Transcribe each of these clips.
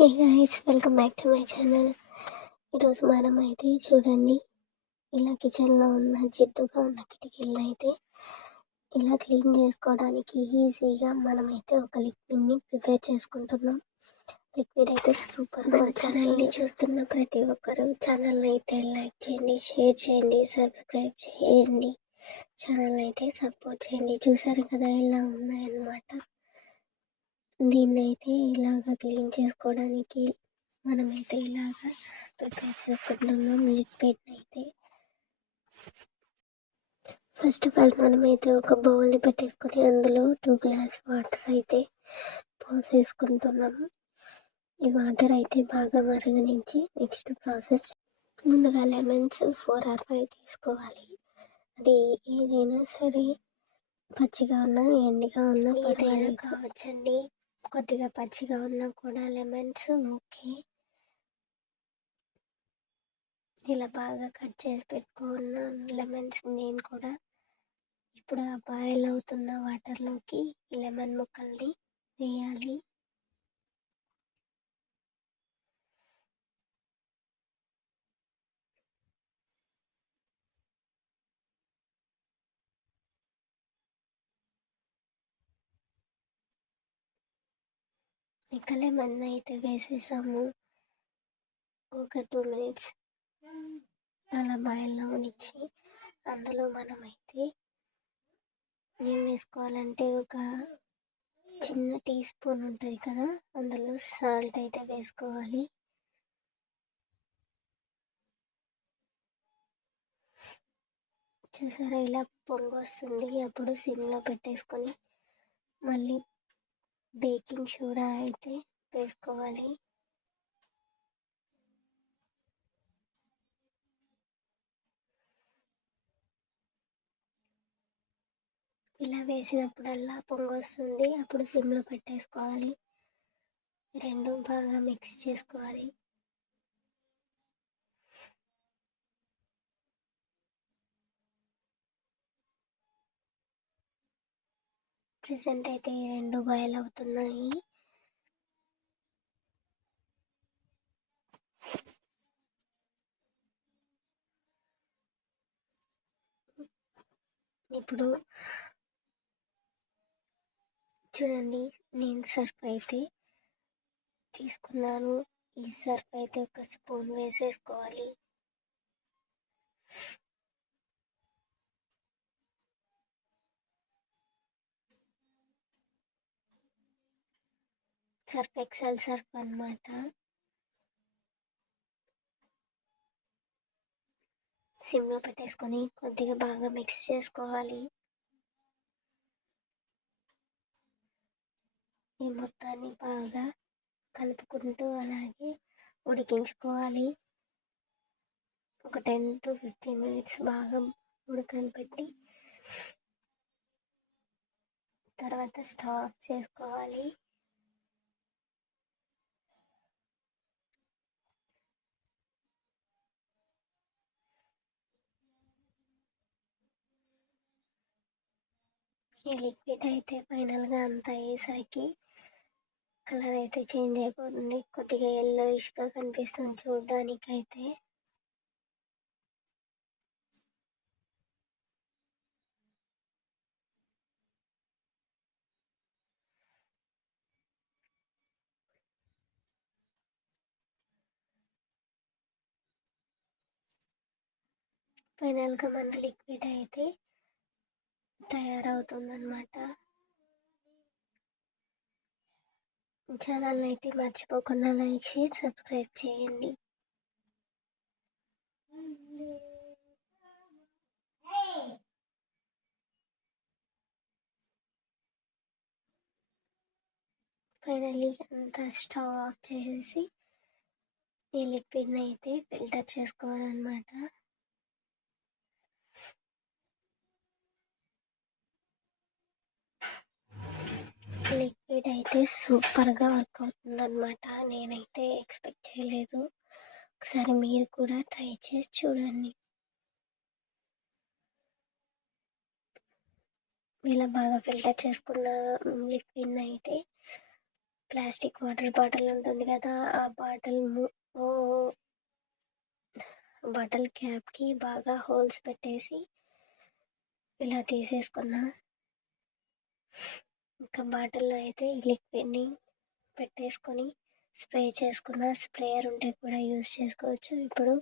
Hey guys welcome back to my channel ఈరోజు మనం అయితే చూడండి ఇలా కిచెన్లో ఉన్న జిడ్డుగా ఉన్న కిటికీలను అయితే ఇలా క్లీన్ చేసుకోవడానికి ఈజీగా మనమైతే ఒక లిక్విడ్ని ప్రిపేర్ చేసుకుంటున్నాం. లిక్విడ్ అయితే సూపర్ మన ఛానల్ని చూస్తున్న ప్రతి ఒక్కరు ఛానల్ని అయితే లైక్ చేయండి షేర్ చేయండి సబ్స్క్రైబ్ చేయండి. ఛానల్ అయితే సపోర్ట్ చేయండి. చూసారు కదా ఇలా ఉన్నాయన్నమాట. దీన్ని అయితే ఇలాగ క్లీన్ చేసుకోవడానికి మనమైతే ఇలాగ ప్రిపేర్ చేసుకుంటున్నాం లిక్విడ్ అయితే ఫస్ట్ ఆఫ్ ఆల్ మనమైతే ఒక బౌల్ని పెట్టేసుకొని అందులో టూ గ్లాస్ వాటర్ అయితే పోసేసుకుంటున్నాము. ఈ వాటర్ అయితే బాగా మరగనించి నెక్స్ట్ ప్రాసెస్ ముందుగా లెమన్స్ ఫోర్ ఆర్ ఫైవ్ తీసుకోవాలి. అది ఏదైనా సరే పచ్చిగా ఉన్నా ఎండిగా ఉన్నా ఏదైనా కావచ్చండి. కొద్దిగా పచ్చిగా ఉన్నా కూడా లెమన్స్ ఓకే. ఇలా బాగా కట్ చేసి పెట్టుకున్న లెమన్స్ నేను కూడా ఇప్పుడు ఆ బాయిల్ అవుతున్న వాటర్లోకి లెమన్ ముక్కల్ని వేయాలి. ఇక లెమన్ అయితే వేసేసాము. ఒక టూ మినిట్స్ అలా బాయిల్లో ఉనిచ్చి అందులో మనమైతే ఏం వేసుకోవాలంటే ఒక చిన్న టీ స్పూన్ ఉంటుంది కదా అందులో సాల్ట్ అయితే వేసుకోవాలి. చూసారా ఇలా పొంగు వస్తుంది అప్పుడు సిమ్లో పెట్టేసుకొని మళ్ళీ బేకింగ్ సోడా అయితే వేసుకోవాలి. ఇలా వేసినప్పుడల్లా పొంగొస్తుంది. అప్పుడు సిమ్లో పెట్టేసుకోవాలి. రెండు బాగా మిక్స్ చేసుకోవాలి. ప్రజెంట్ అయితే ఈ రెండు బాయిల్ అవుతున్నాయి ఇప్పుడు చూడండి నేను సర్ఫ్ అయితే తీసుకున్నాను. ఈ సర్ఫ్ అయితే ఒక స్పూన్ వేసేసుకోవాలి. సర్ఫ్ ఎక్సెల్ సర్ఫ్ అనమాట సిమ్లో పెట్టేసుకొని కొద్దిగా బాగా మిక్స్ చేసుకోవాలి. ఈ మొత్తాన్ని బాగా కలుపుకుంటూ అలాగే ఉడికించుకోవాలి. ఒక టెన్ టు ఫిఫ్టీన్ మినిట్స్ బాగా ఉడకని పెట్టి తర్వాత స్టవ్ ఆఫ్ చేసుకోవాలి. ఈ లిక్విడ్ అయితే ఫైనల్గా అంతా అయ్యేసరికి కలర్ అయితే చేంజ్ అయిపోతుంది. కొద్దిగా ఎల్లోయిష్గా కనిపిస్తుంది చూడడానికి అయితే ఫైనల్గా మన లిక్విడ్ అయితే తయారవుతుందన్నమాట. ఛానల్ని అయితే మర్చిపోకుండా లైక్ షేర్ సబ్స్క్రైబ్ చేయండి. ఫైనల్లీ అంతా స్టవ్ ఆఫ్ చేసేసి ఈ లిక్విడ్ని అయితే ఫిల్టర్ చేసుకోవాలన్నమాట. లిక్విడ్ అయితే సూపర్గా వర్క్ అవుతుందన్నమాట నేనైతే ఎక్స్పెక్ట్ చేయలేదు. ఒకసారి మీరు కూడా ట్రై చేసి చూడండి. ఇలా బాగా ఫిల్టర్ చేసుకున్న లిక్విడ్ అయితే ప్లాస్టిక్ వాటర్ బాటిల్ ఉంటుంది కదా ఆ బాటిల్ బాటిల్ క్యాప్కి బాగా హోల్స్ పెట్టేసి ఇలా తీసేసుకున్నా. ఇంకా బాటిల్లో అయితే ఈ లిక్విడ్ని పెట్టేసుకొని స్ప్రే చేసుకున్న స్ప్రేయర్ ఉంటే కూడా యూస్ చేసుకోవచ్చు. ఇప్పుడు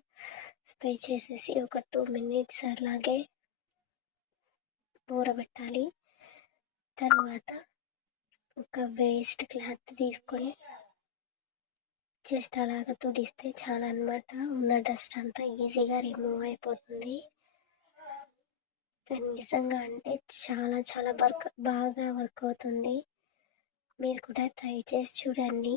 స్ప్రే చేసేసి ఒక టూ మినిట్స్ అలాగే ఊరబెట్టాలి. తర్వాత ఒక వేస్ట్ క్లాత్ తీసుకొని జస్ట్ అలాగ తుడిస్తే చాలా అనమాట ఉన్న డస్ట్ అంతా ఈజీగా రిమూవ్ అయిపోతుంది. నిజంగా అంటే చాలా చాలా వర్క్ బాగా వర్క్ అవుతుంది. మీరు కూడా ట్రై చేసి చూడండి.